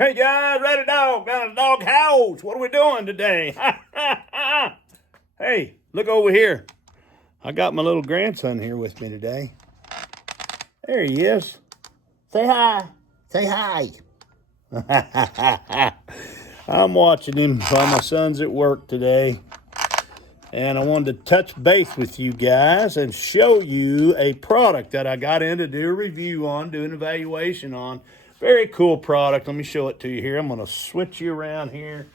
Hey guys, RowdyDawg down at the dog house. What are we doing today? Hey, look over here. I got my little grandson here with me today. There he is. Say hi. Say hi. I'm watching him while my son's at work today. And I wanted to touch base with you guys and show you a product that I got in to do a review on, do an evaluation on. Very cool product. Let me show it to you here. I'm going to switch you around here.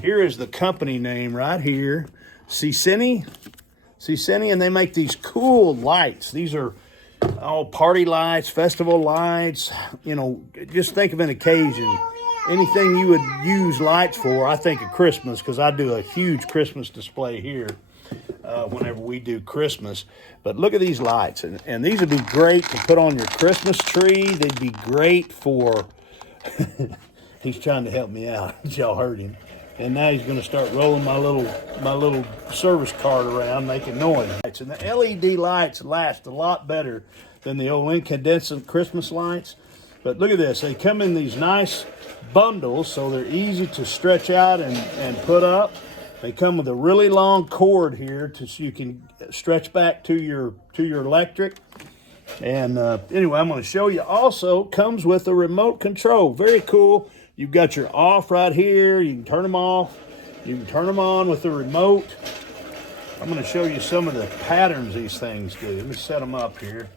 Here is the company name right here. Cinei, and they make these cool lights. These are all party lights, festival lights. You know, just think of an occasion. Anything you would use lights for, I think of Christmas, because I do a huge Christmas display here whenever we do Christmas. But look at these lights, and these would be great to put on your Christmas tree. They'd be great for, he's trying to help me out, y'all heard him. And now he's gonna start rolling my little service cart around, making noise. And the LED lights last a lot better than the old incandescent Christmas lights. But look at this, they come in these nice bundles, so they're easy to stretch out and put up. They come with a really long cord here so you can stretch back to your electric. And anyway, I'm going to show you. Also comes with a remote control. Very cool. You've got your off right here. You can turn them off. You can turn them on with the remote. I'm going to show you some of the patterns these things do. Let me set them up here.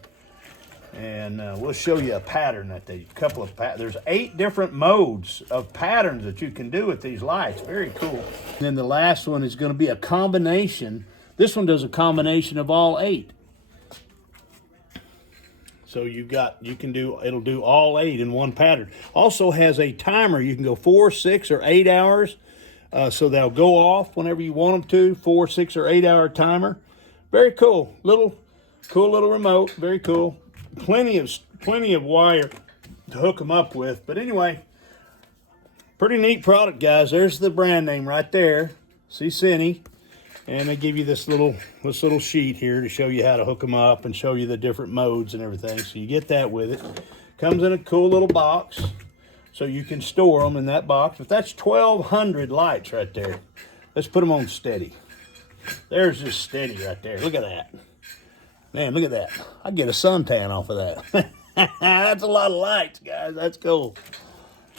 And we'll show you a pattern that there's 8 different modes of patterns that you can do with these lights. Very cool. And then the last one is going to be a combination. This one does a combination of all 8. So it'll do all 8 in one pattern. Also has a timer. You can go 4, 6, or 8 hours. So they'll go off whenever you want them to. 4, 6, or 8 hour timer. Very cool. Cool little remote. Very cool. Plenty of wire to hook them up with. But anyway, pretty neat product, guys. There's the brand name right there. See, Cinei. And they give you this little sheet here to show you how to hook them up and show you the different modes and everything. So you get that with it. Comes in a cool little box, so you can store them in that box. But that's 1,200 lights right there. Let's put them on steady. There's just steady right there. Look at that. Man, look at that. I get a suntan off of that. That's a lot of lights, guys. That's cool.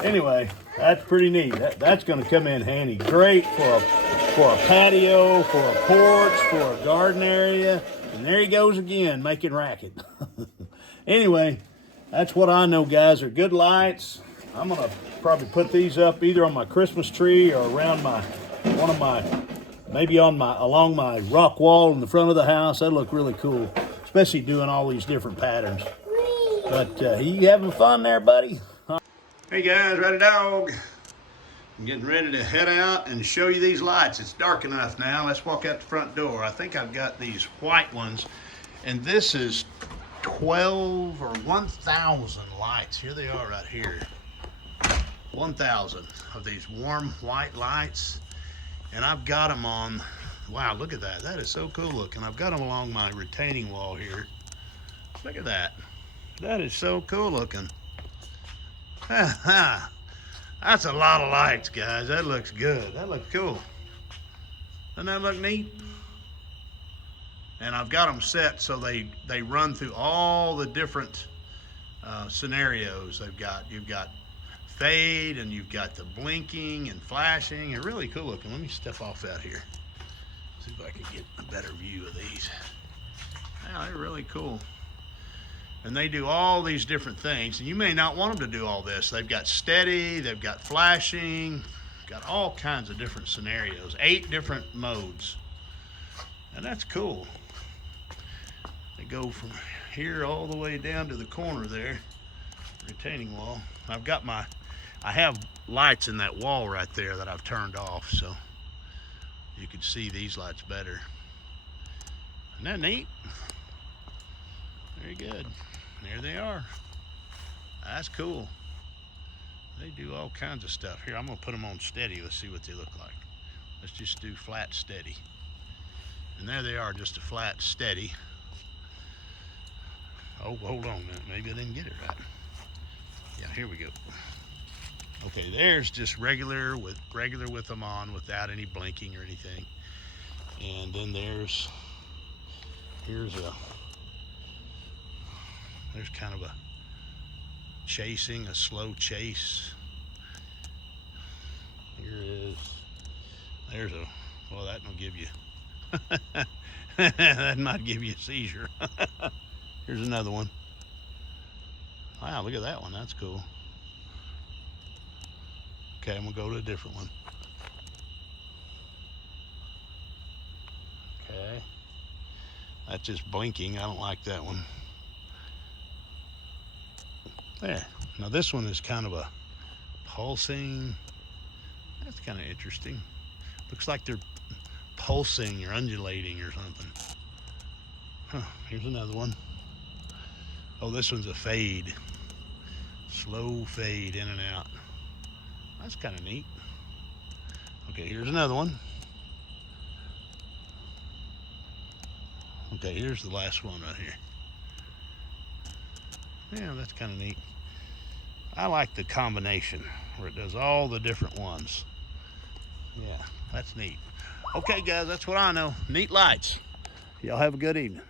Anyway, that's pretty neat. That's going to come in handy. Great for a patio, for a porch, for a garden area. And there he goes again, making racket. Anyway, that's what I know, guys, are good lights. I'm going to probably put these up either on my Christmas tree or around maybe along my rock wall in the front of the house. That'd look really cool, especially doing all these different patterns. But you having fun there, buddy? Hey guys, RowdyDawg. I'm getting ready to head out and show you these lights. It's dark enough now. Let's walk out the front door. I think I've got these white ones, and this is 12 or 1,000 lights. Here they are right here. 1,000 of these warm white lights. And I've got them on, wow, look at that. That is so cool looking. I've got them along my retaining wall here. Look at that. That is so cool looking. That's a lot of lights, guys. That looks good. That looks cool. Doesn't that look neat? And I've got them set so they run through all the different scenarios you've got fade, and you've got the blinking and flashing, and really cool looking. Let me step off out here, see if I can get a better view of these. Yeah, they're really cool. And they do all these different things, and you may not want them to do all this. They've got steady, they've got flashing, got all kinds of different scenarios, 8 different modes, and that's cool. They go from here all the way down to the corner there, retaining wall. I have lights in that wall right there that I've turned off, so you can see these lights better. Isn't that neat? Very good. There they are. That's cool. They do all kinds of stuff. Here, I'm going to put them on steady. Let's see what they look like. Let's just do flat steady. And there they are, just a flat steady. Oh, hold on a minute. Maybe I didn't get it right. Yeah, here we go. Okay, there's just regular with them on without any blinking or anything. And then there's kind of a slow chase. Well, that will give you, that might give you a seizure. Here's another one. Wow, look at that one, that's cool. Okay, I'm gonna go to a different one. Okay, that's just blinking, I don't like that one. There, now this one is kind of a pulsing. That's kind of interesting. Looks like they're pulsing or undulating or something. Huh, here's another one. Oh, this one's a fade. Slow fade in and out. That's kind of neat. Okay, here's another one. Okay, here's the last one right here. Yeah, that's kind of neat. I like the combination where it does all the different ones. Yeah, that's neat. Okay, guys, that's what I know. Neat lights. Y'all have a good evening.